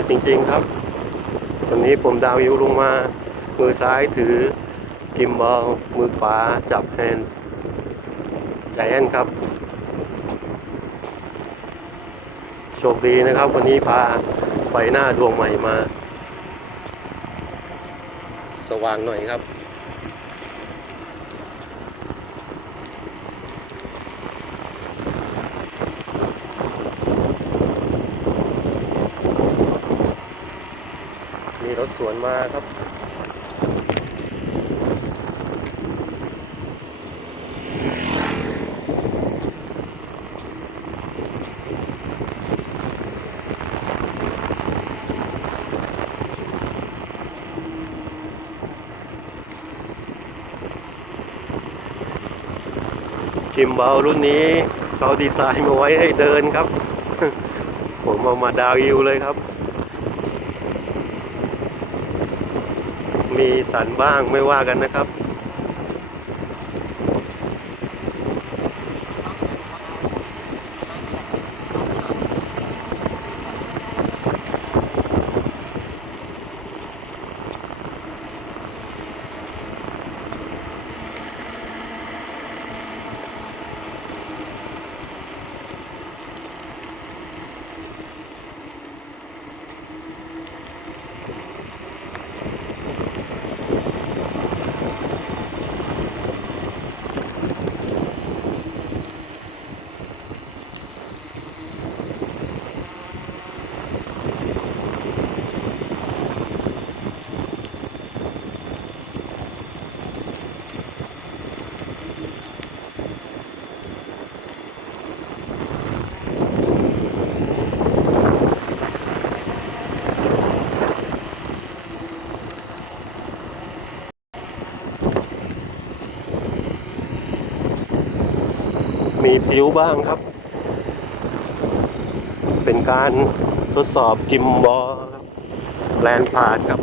ดจริง ๆ ครับ วันนี้ผมดาวยูลงมา มือซ้ายถือกิมบอล มือขวาจับแฮนด์ใจแอนครับ โชคดีนะครับ วันนี้พาไฟหน้าดวงใหม่มา สว่างหน่อยครับ มี รถสวนมาครับกิมบอลรุ่นนี้เขาดีไซน์มาไว้ให้เดินครับ ผมเอามาดาวยิวเลยครับ มีสันบ้างไม่ว่ากันนะครับ มี พลิ้วบ้างครับ เป็นการทดสอบกิมบอลครับแลนพาดครับ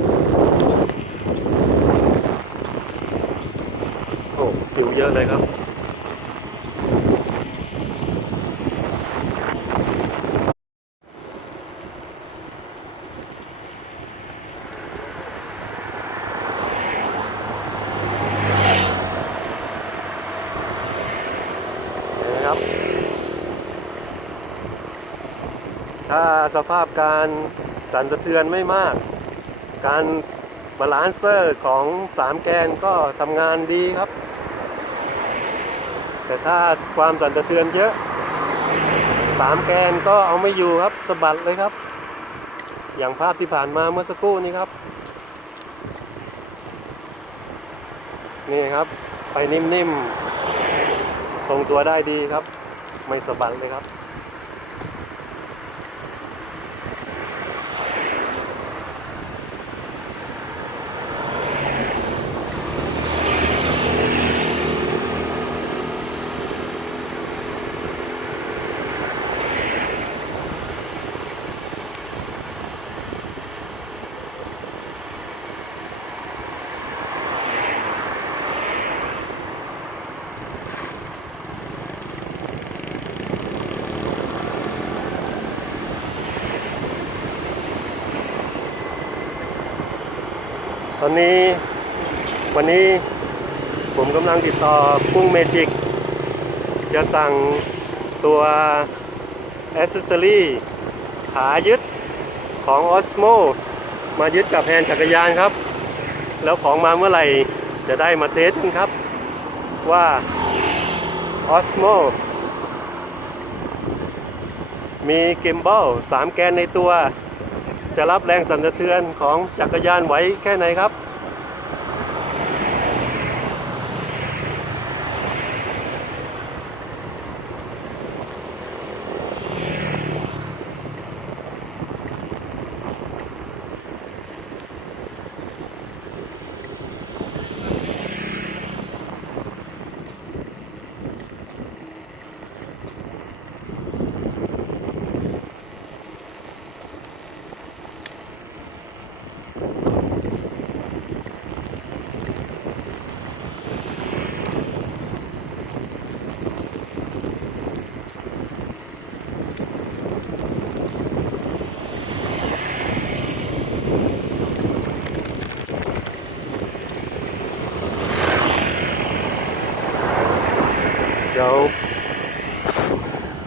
โอ้พิวเยอะเลยครับ ถ้า สภาพการสั่นสะเทือนไม่มาก การบาลานเซอร์ของ 3 แกนก็ทำงานดีครับ แต่ถ้าความสั่นสะเทือนเยอะ 3 แกนก็เอาไม่อยู่ครับสะบัดเลยครับ อย่างภาพที่ผ่านมาเมื่อสักครู่นี้ครับ นี่ครับไปนิ่มๆทรงตัวได้ดีครับ ไม่สะบัดเลยครับ ตอนนี้วันนี้ผมกำลังติดต่อพุ่งเมจิก จะสั่งตัวอ c เซ s ซอรี่ขายึดของ Osmo มมายึดกับแฮนจักรยานครับ แล้วของมาเมื่อไหร่จะได้มาเทสกันครับ ว่า Osmo มีกิมบอล3แกนในตัว จะรับแรงสั่นสะเทือนของจักรยานไหวแค่ไหนครับ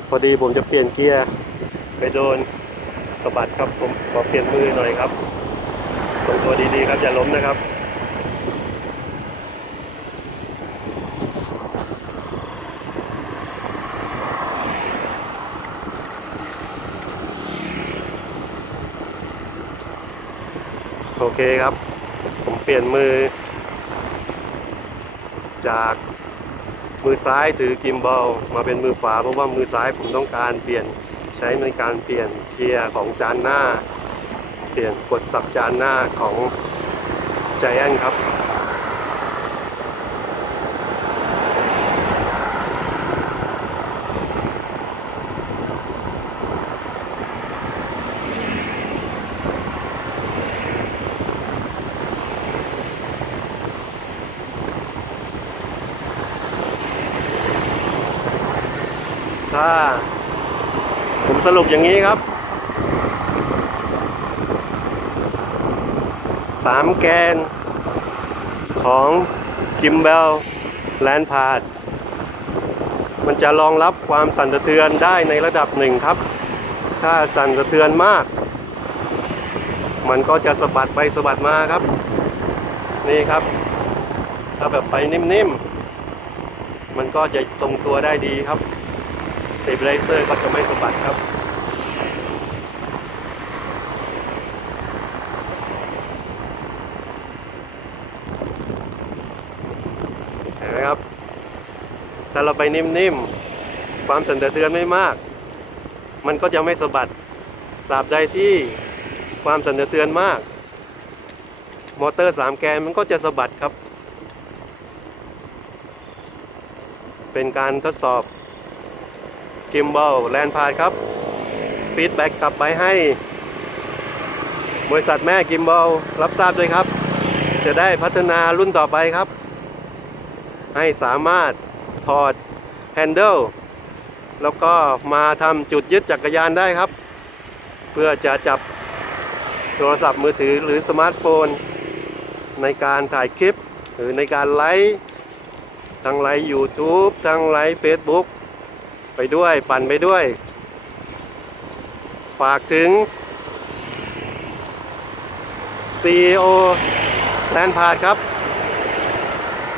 พอดีผมจะเปลี่ยนเกียร์ไปโดนสะบัดครับผมขอเปลี่ยนมือหน่อยครับส่งตัวดีๆครับอย่าล้มนะครับโอเคครับ ผมเปลี่ยนมือ จาก มือซ้ายถือกิมบอลมาเป็นมือขวาเพราะว่ามือซ้ายผมต้องการเปลี่ยนใช้ในการเปลี่ยนเกียร์ของจานหน้า เปลี่ยนกดสับจานหน้าของใจแอนครับ ถ้า ผมสรุปอย่างนี้ครับสามแกนของกิมเบลแลนพาดมันจะรองรับความสั่นสะเทือนได้ในระดับหนึ่งครับ ถ้าสั่นสะเทือนมาก มันก็จะสะบัดไปสะบัดมาครับ นี่ครับ ถ้าแบบไปนิ่มๆ มันก็จะทรงตัวได้ดีครับ ตเบลเซอร์ก็จะไม่สะบัดครับเห็นไหมครับ ถ้าเราไปนิ่มๆ ความสั่นสะเทือนไม่มาก มันก็จะไม่สะบัดตราบใดที่ความสั่นสะเทือนมาก มอเตอร์สามแกนมันก็จะสะบัดครับ เป็นการทดสอบ กิมบอลแลนพาดครับฟีดแบ็กกลับไปให้บริษัทแม่กิมบอลรับทราบด้วยครับ จะได้พัฒนารุ่นต่อไปครับ ให้สามารถถอดแฮนเดิลแล้วก็มาทำจุดยึดจักรยานได้ครับ เพื่อจะจับโทรศัพท์มือถือหรือสมาร์ทโฟน ในการถ่ายคลิป หรือในการไลฟ์ทั้งไลฟ์ YouTube ทั้งไลฟ์ Facebook ไปด้วย ปั่นไปด้วย ฝากถึง CEO แลนพาดครับ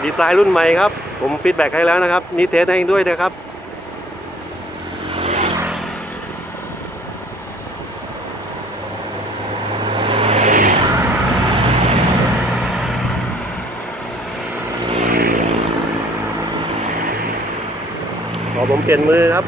ดีไซน์รุ่นใหม่ครับ ผมฟีดแบ็กให้แล้วนะครับ นี่เทสให้ด้วยนะครับ ผมเปลี่ยนมือครับ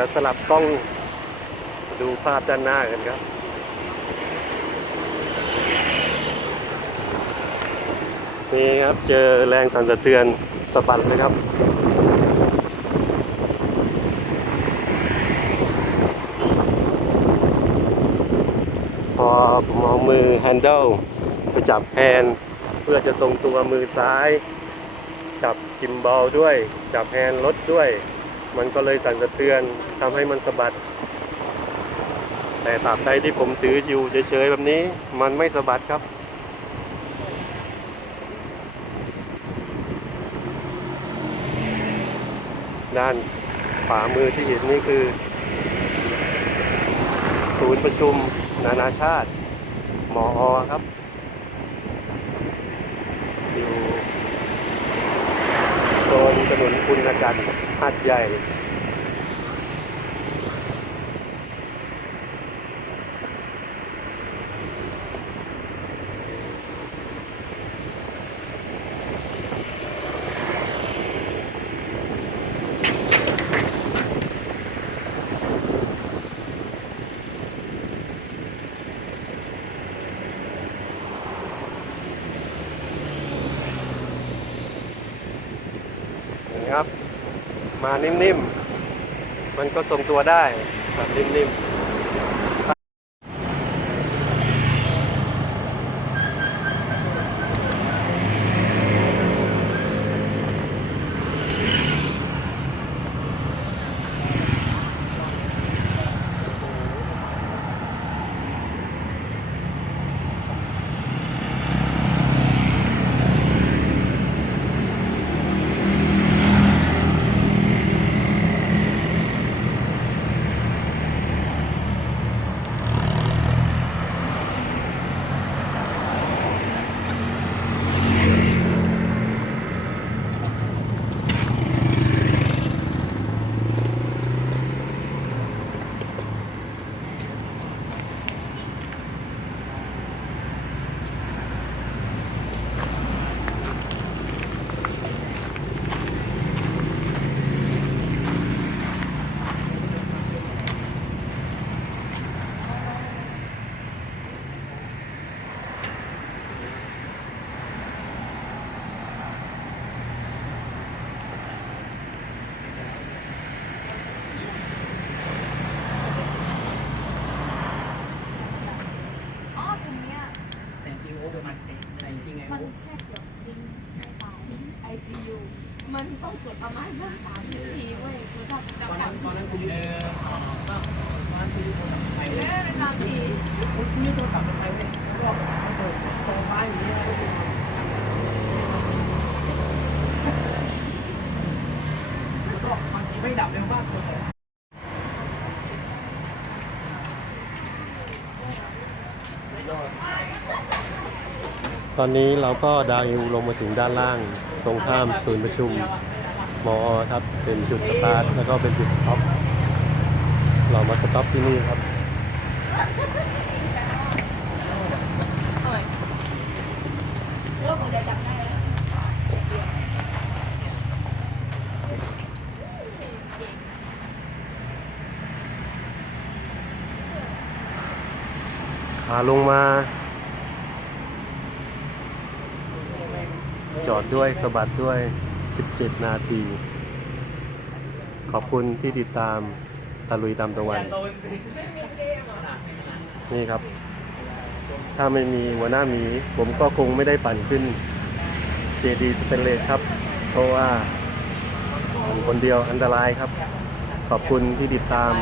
ดี๋ยวสลับกล้องดูภาพด้านหน้ากันครับ นี่ครับเจอแรงสั่นสะเทือนสะบัดเลยครับ พอผมเอามือแฮนเดิลไปจับแฮนเพื่อจะทรงตัวมือซ้าย จับกิมบอลด้วย จับแฮนรถด้วย มันก็เลยสั่นสะเทือนทำให้มันสะบัด แต่ตราบใดที่ผมถืออยู่เฉยๆแบบนี้ มันไม่สะบัดครับด้านขวามือที่เห็นนี่คือ ศูนย์ประชุมนานาชาติ หมออครับ อยู่โซนถนนคุณอากาศ หาดใหญ่ มานิ่มๆ มันก็ทรงตัวได้แบบนิ่มๆ อ๋อตรงเนี้ย แต่จริงๆโอ้เป็นมันแต่จริงๆ ไงมันโอ้แค่เกือบดิ้งไม่ตายไอซียูมันต้องตรวจประมาณห้าสามนาทีเว้ยคือถ้าจะตอนนั้นตอนนั้นคุณเออก็ตอนนั้นคุณโทรศัพท์ไปเออเป็นบางทีคุณคุณโทรศัพท์ไปเลยแล้วก็มันเปิดโซฟาอย่างนี้นะก็บางทีไม่ดับเร็วมากเลย ตอนนี้เราก็ดาวอิวลงมาถึงด้านล่าง ตรงข้ามศูนย์ประชุมมอครับ เป็นจุดสตาร์ทแล้วก็เป็นจุดสต็อปเรามาสต็อปที่นี่ครับขาลงมา จอดด้วยสะบัดด้วย 17 นาที ขอบคุณที่ติดตามตะลุยตามตะวัน นี่ครับ ถ้าไม่มีหัวหน้าหมี ผมก็คงไม่ได้ปั่นขึ้น JD s t a n l e s s ครับ เพราะว่าผมคนเดียวอันตรายครับ ขอบคุณที่ติดตาม